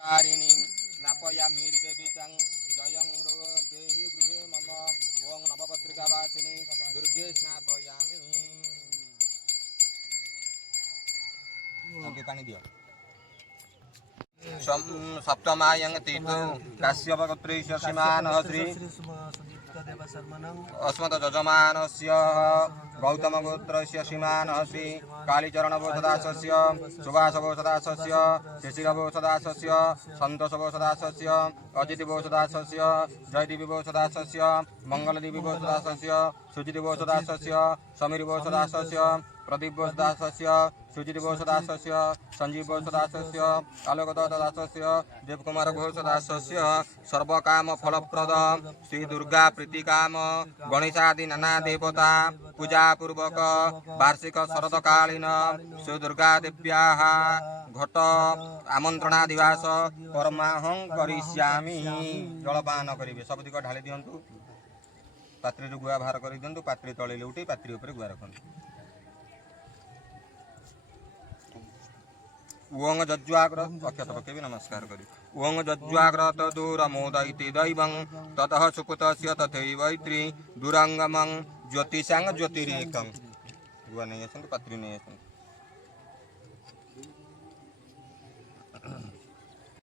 कारिणी नापयामि देवीतं जयं देहि गृहे मम ओं नवपत्रिका वासिनी दुर्गे स्नापयामि। आगे पानी दियो। सप्तमायं तीर्थो काश्यप गोत्रस्य श्रीमानः श्री अस्मत् यजमानस्य गौतम गोत्रस्य श्रीमानः श्री कालीचरणवोसदासस्य सुभाषवोसदासस्य शिशिरवोसदासस्य सन्तोषवोसदासस्य अजितिवोसदासस्य जयदेवीवोसदासस्य मंगलदेवीवोसदासस्य सुजितिवोसदासस्य समीरवोसदासस्य प्रदीपवोसदासस्य सुजितिवोसदासस्य संजीववोसदासस्य आलोकदासस्य देवकुमार घोषदासस्य सर्वकाम फलप्रद श्री दुर्गा प्रीतिकाम गणेशादि नाना देवता पूजा पूर्वक वार्षिक शरदकालीन श्री दुर्गा देव्याः घट आमंत्रणादिवास कर्माहं करिष्यामि। जलपान करेंगे सबदिक ढाली दिंतु पात्री गुआ बाहर कर दिंतु पात्री तले उठी पात्री उपर गुआ रखु। ओं जज्वाग्रत अक्षत पकेबी नमस्कार करी ओं जज्वाग्रत दूरमोदयति दैवं ततः सुकृतस्य तथैवैत्री दुरांगमं ज्योतिषांग ज्योतिरेकं गुआ नहीं आसतु पात्री नहीं आसतु।